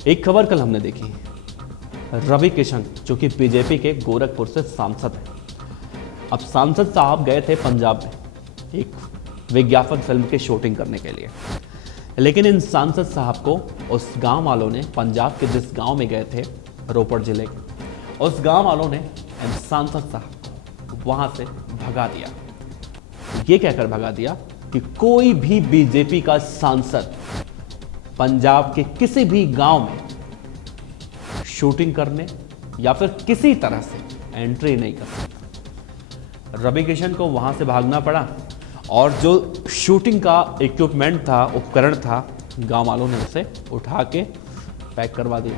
एक खबर कल हमने देखी, रवि किशन जो कि बीजेपी के गोरखपुर से सांसद हैं। अब सांसद साहब गए थे पंजाब में एक विज्ञापन फिल्म की शूटिंग करने के लिए, लेकिन इन सांसद साहब को उस गांव वालों ने, पंजाब के जिस गांव में गए थे रोपड़ जिले के, उस गांव वालों ने इन सांसद साहब को वहां से भगा दिया। ये कहकर भगा दिया कि कोई भी बीजेपी का सांसद पंजाब के किसी भी गांव में शूटिंग करने या फिर किसी तरह से एंट्री नहीं कर सकता। रवि किशन को वहां से भागना पड़ा और जो शूटिंग का इक्विपमेंट था, उपकरण था, गांव वालों ने उसे उठा के पैक करवा दिया।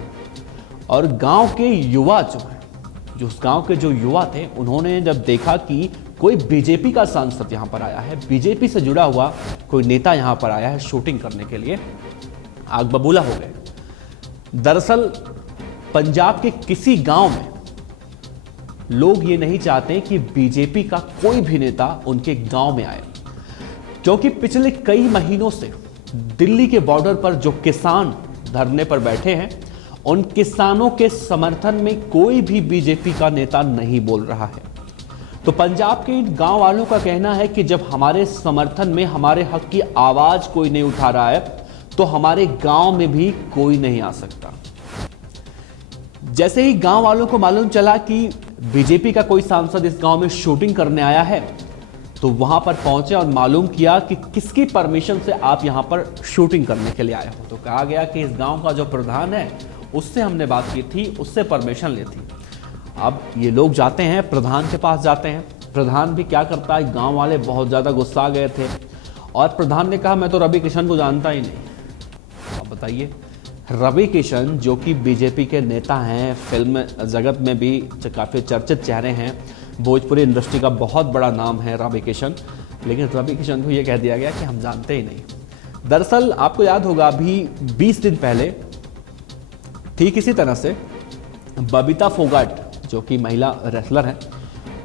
और गांव के युवा जो उस गांव के जो युवा थे, उन्होंने जब देखा कि कोई बीजेपी का सांसद यहां पर आया है, बीजेपी से जुड़ा हुआ कोई नेता यहां पर आया है शूटिंग करने के लिए, आग बबूला हो गए। दरअसल पंजाब के किसी गांव में लोग ये नहीं चाहते कि बीजेपी का कोई भी नेता उनके गांव में आए, क्योंकि पिछले कई महीनों से दिल्ली के बॉर्डर पर जो किसान धरने पर बैठे हैं, उन किसानों के समर्थन में कोई भी बीजेपी का नेता नहीं बोल रहा है। तो पंजाब के इन गांव वालों का कहना है कि जब हमारे समर्थन में, हमारे हक की आवाज कोई नहीं उठा रहा है, तो हमारे गांव में भी कोई नहीं आ सकता। जैसे ही गांव वालों को मालूम चला कि बीजेपी का कोई सांसद इस गांव में शूटिंग करने आया है, तो वहां पर पहुंचे और मालूम किया कि किसकी परमिशन से आप यहां पर शूटिंग करने के लिए आए हो। तो कहा गया कि इस गांव का जो प्रधान है, उससे हमने बात की थी, उससे परमिशन ली थी। अब ये लोग जाते हैं, प्रधान के पास जाते हैं। प्रधान भी क्या करता है, गांव वाले बहुत ज़्यादा गुस्सा गए थे और प्रधान ने कहा मैं तो रवि किशन को जानता ही नहीं। अब बताइए, रवि किशन जो कि बीजेपी के नेता हैं, फिल्म जगत में भी काफ़ी चर्चित चेहरे हैं, भोजपुरी इंडस्ट्री का बहुत बड़ा नाम है रवि किशन, लेकिन रवि किशन को यह कह दिया गया कि हम जानते ही नहीं। दरअसल आपको याद होगा, अभी 20 दिन पहले ठीक इसी तरह से बबीता फोगाट जो कि महिला रेसलर है,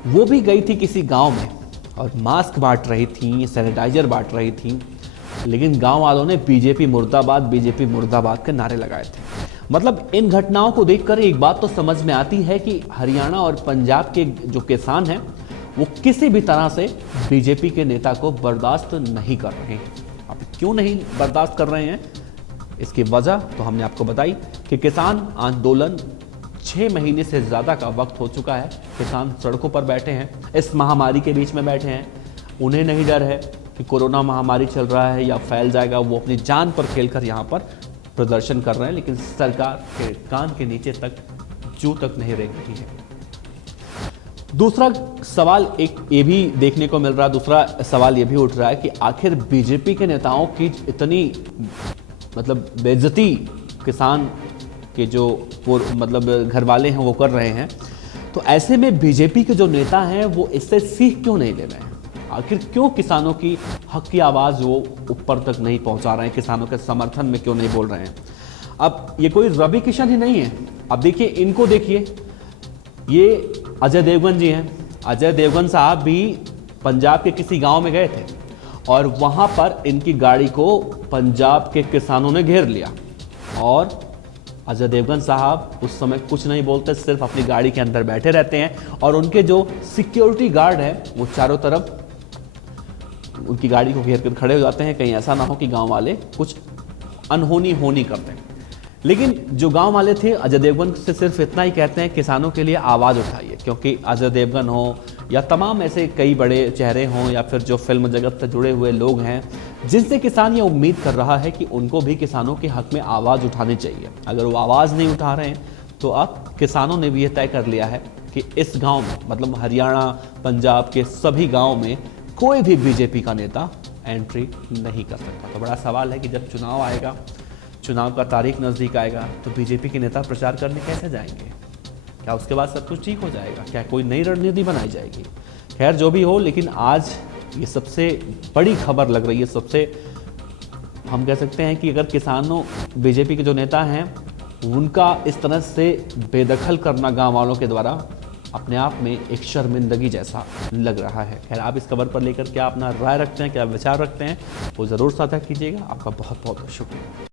वो भी गई थी किसी गांव में और मास्क बांट रही थी, सैनिटाइजर बांट रही थी, लेकिन गांव वालों ने बीजेपी मुर्दाबाद के नारे लगाए थे। मतलब इन घटनाओं को देखकर एक बात तो समझ में आती है कि हरियाणा और पंजाब के जो किसान हैं, वो किसी भी तरह से बीजेपी के नेता को बर्दाश्त नहीं कर रहे हैं। अब क्यों नहीं बर्दाश्त कर रहे हैं, इसकी वजह तो हमने आपको बताई कि किसान आंदोलन 6 महीने से ज़्यादा का वक्त हो चुका है। किसान सड़कों पर बैठे हैं, इस महामारी के बीच में बैठे हैं। उन्हें नहीं डर है कि कोरोना महामारी चल रहा है या फैल जाएगा, वो अपनी जान पर खेलकर यहाँ पर प्रदर्शन कर रहे हैं, लेकिन सरकार के कान के नीचे तक जू तक नहीं रेंग रही है। दूसरा सवाल एक ये भी देखने को मिल रहा है, दूसरा सवाल ये भी उठ रहा है कि आखिर बीजेपी के नेताओं की इतनी बेइज्जती किसान के जो घर वाले हैं वो कर रहे हैं, तो ऐसे में बीजेपी के जो नेता हैं वो इससे सीख क्यों नहीं ले रहे हैं? आखिर क्यों किसानों की हक की आवाज़ वो ऊपर तक नहीं पहुंचा रहे हैं, किसानों के समर्थन में क्यों नहीं बोल रहे हैं? अब ये कोई रवि किशन ही नहीं है। अब देखिए, इनको देखिए, ये अजय देवगन जी हैं। अजय देवगन साहब भी पंजाब के किसी गांव में गए थे और वहां पर इनकी गाड़ी को पंजाब के किसानों ने घेर लिया और अजय देवगन साहब उस समय कुछ नहीं बोलते, सिर्फ अपनी गाड़ी के अंदर बैठे रहते हैं और उनके जो सिक्योरिटी गार्ड है वो चारों तरफ उनकी गाड़ी को घेर कर खड़े हो जाते हैं, कहीं ऐसा ना हो कि गांव वाले कुछ अनहोनी करते हैं। लेकिन जो गांव वाले थे अजय देवगन से सिर्फ इतना ही कहते हैं, किसानों के लिए आवाज़ उठाइए, क्योंकि अजय देवगन हो या तमाम ऐसे कई बड़े चेहरे हों या फिर जो फिल्म जगत से जुड़े हुए लोग हैं, जिनसे किसान ये उम्मीद कर रहा है कि उनको भी किसानों के हक में आवाज़ उठानी चाहिए। अगर वो आवाज़ नहीं उठा रहे हैं तो अब किसानों ने भी ये तय कर लिया है कि इस गांव में, हरियाणा पंजाब के सभी गांव में कोई भी बीजेपी का नेता एंट्री नहीं कर सकता। तो बड़ा सवाल है कि जब चुनाव आएगा, चुनाव का तारीख नज़दीक आएगा, तो बीजेपी के नेता प्रचार करने कैसे जाएंगे? क्या उसके बाद सब कुछ ठीक हो जाएगा? क्या कोई नई रणनीति बनाई जाएगी? खैर जो भी हो, लेकिन आज ये सबसे बड़ी खबर लग रही है। सबसे हम कह सकते हैं कि अगर किसानों, बीजेपी के जो नेता हैं, उनका इस तरह से बेदखल करना गांव वालों के द्वारा अपने आप में एक शर्मिंदगी जैसा लग रहा है। खैर आप इस खबर पर लेकर क्या अपना राय रखते हैं, क्या विचार रखते हैं, वो ज़रूर साझा कीजिएगा। आपका बहुत बहुत शुक्रिया।